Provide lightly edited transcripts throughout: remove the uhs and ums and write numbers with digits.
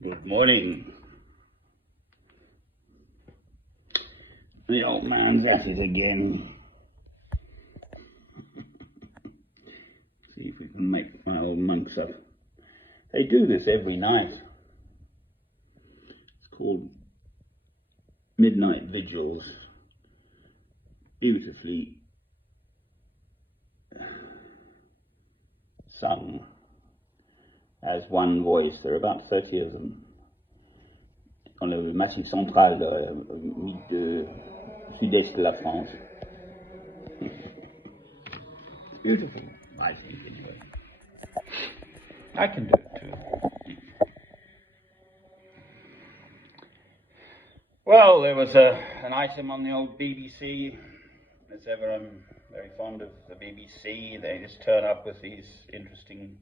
Good morning. The old man's at it again. See if we can make my old monks up. They do this every night. It's called Midnight Vigils. Beautifully sung as one voice. There are about 30 of them. Dans le Massif central, sud-est de la France. It's beautiful, I think, anyway. I can do it too. Well, there was an item on the old BBC. As ever, I'm very fond of the BBC. They just turn up with these interesting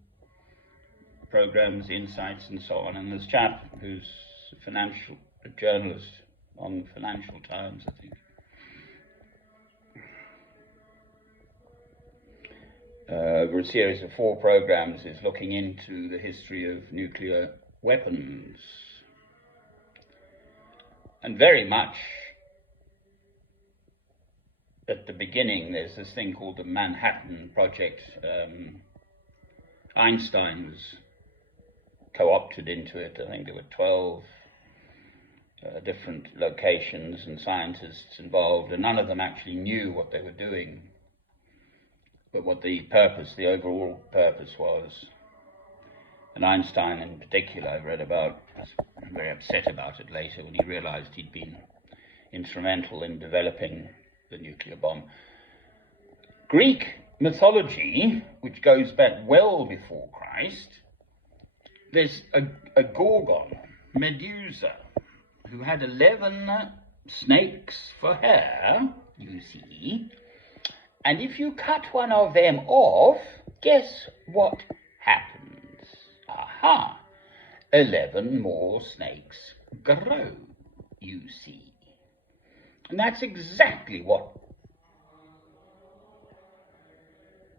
programs, insights, and so on. And there's a chap who's a journalist on Financial Times, I think. Over a series of 4 programs is looking into the history of nuclear weapons. And very much at the beginning, there's this thing called the Manhattan Project. Einstein was co-opted into it. I think there were 12 different locations and scientists involved, and none of them actually knew what they were doing. But what the overall purpose was. And Einstein in particular, I read about, was very upset about it later when he realized he'd been instrumental in developing the nuclear bomb. Greek mythology, which goes back well before Christ, there's a Gorgon, Medusa, who had 11 snakes for hair, you see. And if you cut one of them off, guess what happens? Aha! 11 more snakes grow, you see. And that's exactly what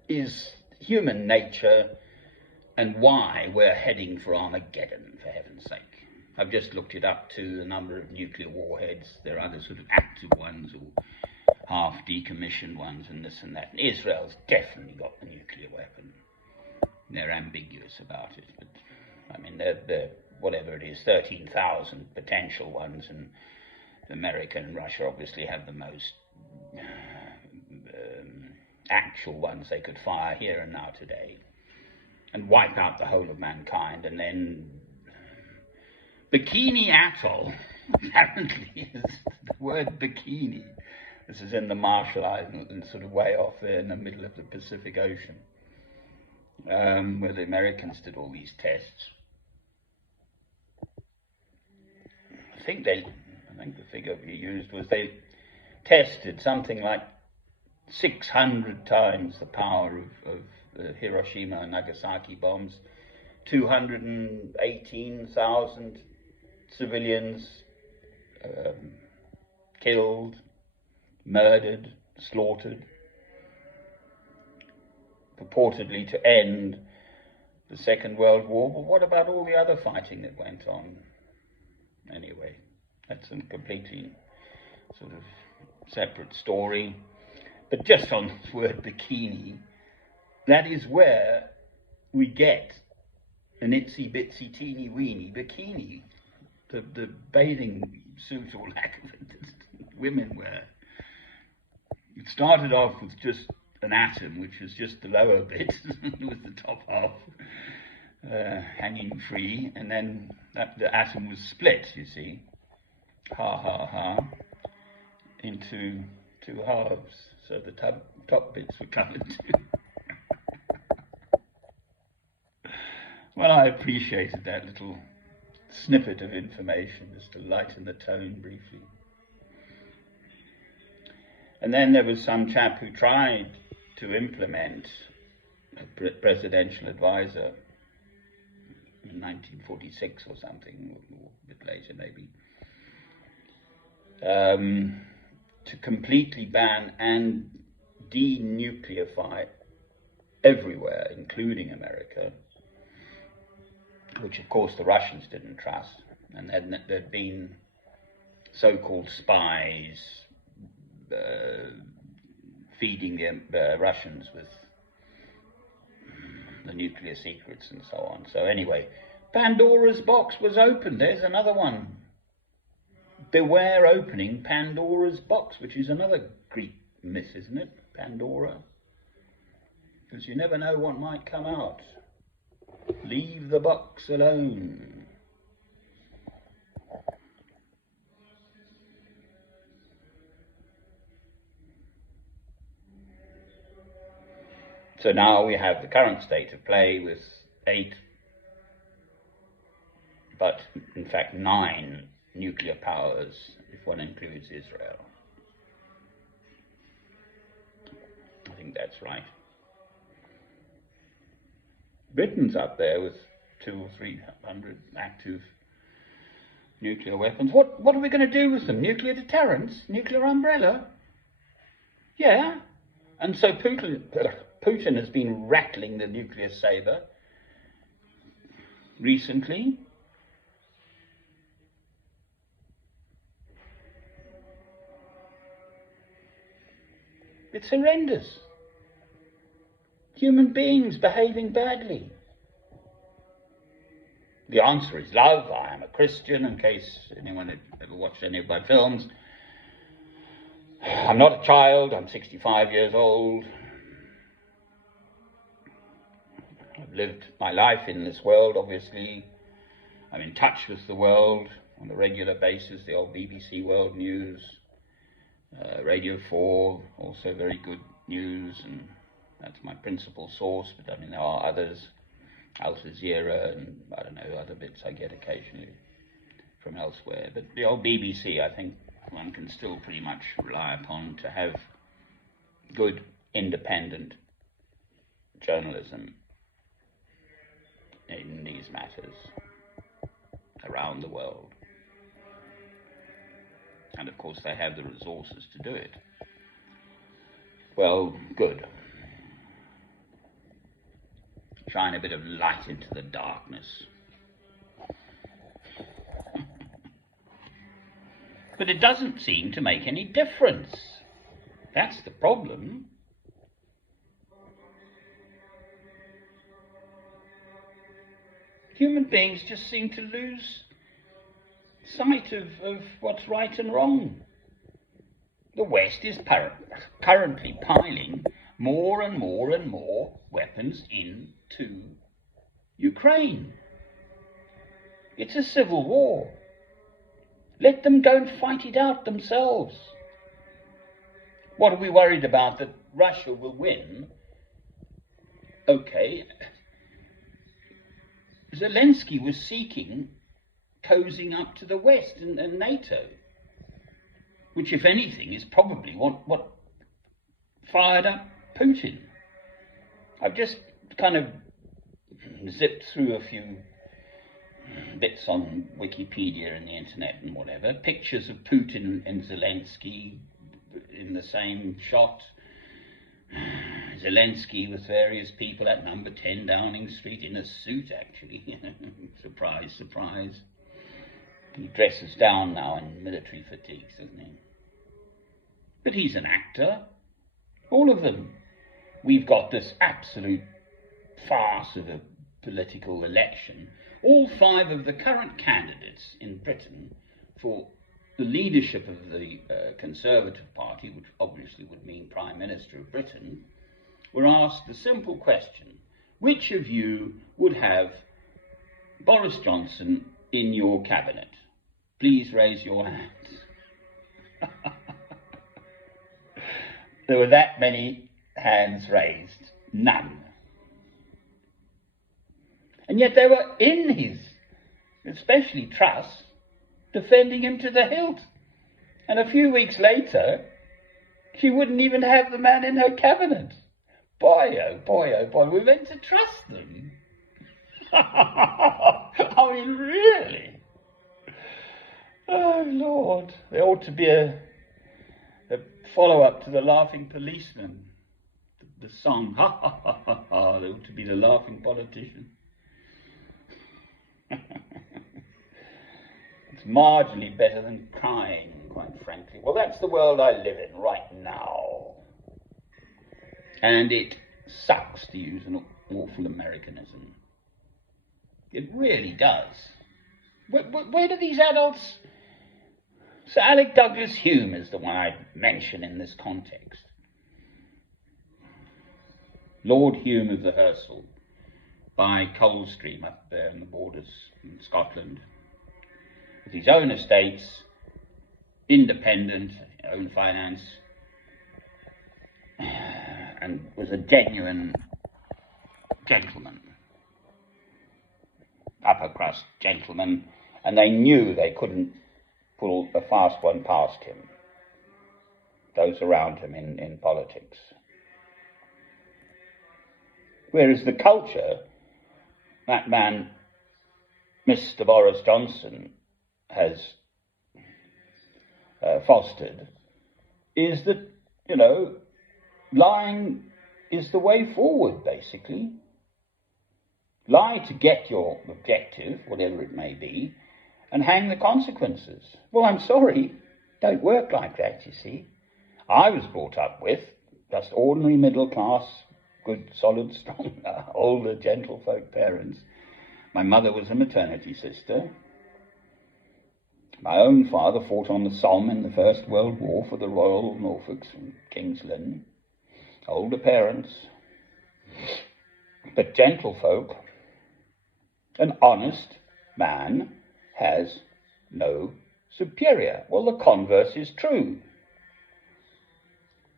is human nature and why we're heading for Armageddon, for heaven's sake. I've just looked it up to the number of nuclear warheads. There are other sort of active ones or half decommissioned ones and this and that. And Israel's definitely got the nuclear weapon. They're ambiguous about it, but I mean, they're whatever it is, 13,000 potential ones, and America and Russia obviously have the most actual ones they could fire here and now today and wipe out the whole of mankind. And then Bikini Atoll apparently is the word bikini. This is in the Marshall Islands, sort of way off there in the middle of the Pacific Ocean, where the Americans did all these tests. I think the figure we used was they tested something like 600 times the power of the Hiroshima and Nagasaki bombs. 218,000 civilians killed, murdered, slaughtered, purportedly to end the Second World War. But what about all the other fighting that went on? Anyway, that's a completely sort of separate story. But just on this word bikini, that is where we get an itsy bitsy teeny weeny bikini, the bathing suit or lack of it that women wear. It started off with just an atom, which was just the lower bit, with the top half hanging free, and then the atom was split, you see, into 2 halves, so the top bits were covered too. Well, I appreciated that little snippet of information just to lighten the tone briefly. And then there was some chap who tried to implement a presidential advisor in 1946 or something, or a bit later maybe, to completely ban and denucleify everywhere, including America, which of course the Russians didn't trust, and there'd been so-called spies feeding the Russians with the nuclear secrets and so on. So anyway, Pandora's box was opened. There's another one. Beware opening Pandora's box, which is another Greek myth, isn't it? Pandora. Because you never know what might come out. Leave the box alone. So now we have the current state of play with 8, but in fact 9 nuclear powers, if one includes Israel. I think that's right. Britain's up there with 200 or 300 active nuclear weapons. What are we going to do with them? Nuclear deterrence? Nuclear umbrella? Yeah. And so Putin has been rattling the nuclear saber recently. It's horrendous. Human beings behaving badly. The answer is love. I am a Christian, in case anyone had ever watched any of my films. I'm not a child. I'm 65 years old. I've lived my life in this world, obviously. I'm in touch with the world on a regular basis, the old BBC World News, Radio 4, also very good news, and that's my principal source, but I mean there are others, Al Jazeera, and I don't know, other bits I get occasionally from elsewhere. But the old BBC, I think one can still pretty much rely upon to have good, independent journalism in these matters around the world. And of course they have the resources to do it. Well, good. Shine a bit of light into the darkness. But it doesn't seem to make any difference. That's the problem. Human beings just seem to lose sight of what's right and wrong. The West is currently piling more and more and more weapons into Ukraine. It's a civil war. Let them go and fight it out themselves. What are we worried about? That Russia will win? Okay. Zelensky was seeking cozying up to the West and NATO, which, if anything, is probably what fired up Putin. I've just kind of zipped through a few bits on Wikipedia and the internet and whatever, pictures of Putin and Zelensky in the same shot. Zelensky with various people at number 10 Downing Street in a suit, actually. Surprise, surprise. He dresses down now in military fatigues, doesn't he? But he's an actor. All of them. We've got this absolute farce of a political election. All 5 of the current candidates in Britain for the leadership of the Conservative Party, which obviously would mean Prime Minister of Britain, were asked the simple question: which of you would have Boris Johnson in your cabinet? Please raise your hands. There were that many hands raised. None. And yet they were in his, especially Truss, defending him to the hilt. And a few weeks later, she wouldn't even have the man in her cabinet. Boy, oh boy, oh boy, we're meant to trust them. I mean, really? Oh, Lord. There ought to be a follow-up to The Laughing Policeman. The song, ha, ha, ha, ha, ha. There ought to be The Laughing Politician. marginally better than crying, quite frankly. Well, that's the world I live in right now. And it sucks, to use an awful Americanism. It really does. Where do these adults... Sir Alec Douglas Hume is the one I mention in this context. Lord Hume of the Hersal, by Coldstream up there in the borders in Scotland, with his own estates, independent, own finance, and was a genuine gentleman, upper crust gentleman, and they knew they couldn't pull a fast one past him, those around him in politics. Whereas the culture that man, Mr. Boris Johnson, has fostered is that, lying is the way forward, basically. Lie to get your objective, whatever it may be, and hang the consequences. Well, I'm sorry, don't work like that, you see. I was brought up with just ordinary middle class, good, solid, strong, older, gentlefolk parents. My mother was a maternity sister. My own father fought on the Somme in the First World War for the Royal Norfolks from King's Lynn. Older parents, but gentlefolk. An honest man has no superior. Well, the converse is true.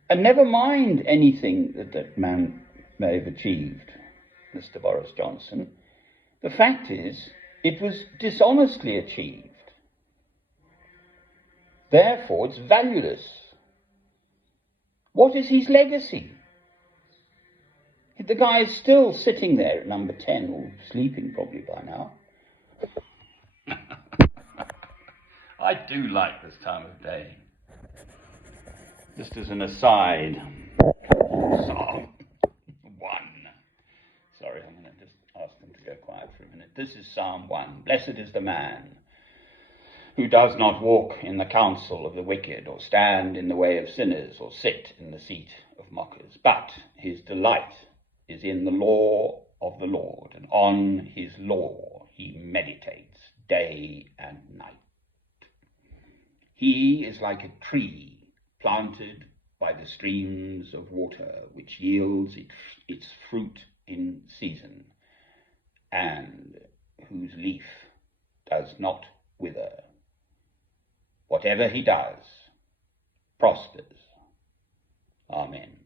And never mind anything that man may have achieved, Mr. Boris Johnson. The fact is, it was dishonestly achieved. Therefore, it's valueless. What is his legacy? The guy is still sitting there at number 10, or sleeping probably by now. I do like this time of day. Just as an aside, Psalm 1. Sorry, I'm going to just ask them to go quiet for a minute. This is Psalm 1. Blessed is the man who does not walk in the counsel of the wicked, or stand in the way of sinners, or sit in the seat of mockers. But his delight is in the law of the Lord, and on his law he meditates day and night. He is like a tree planted by the streams of water, which yields its fruit in season, and whose leaf does not wither. Whatever he does prospers. Amen.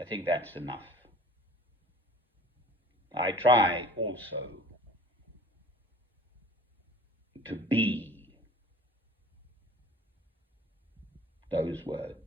I think that's enough. I try also to be those words.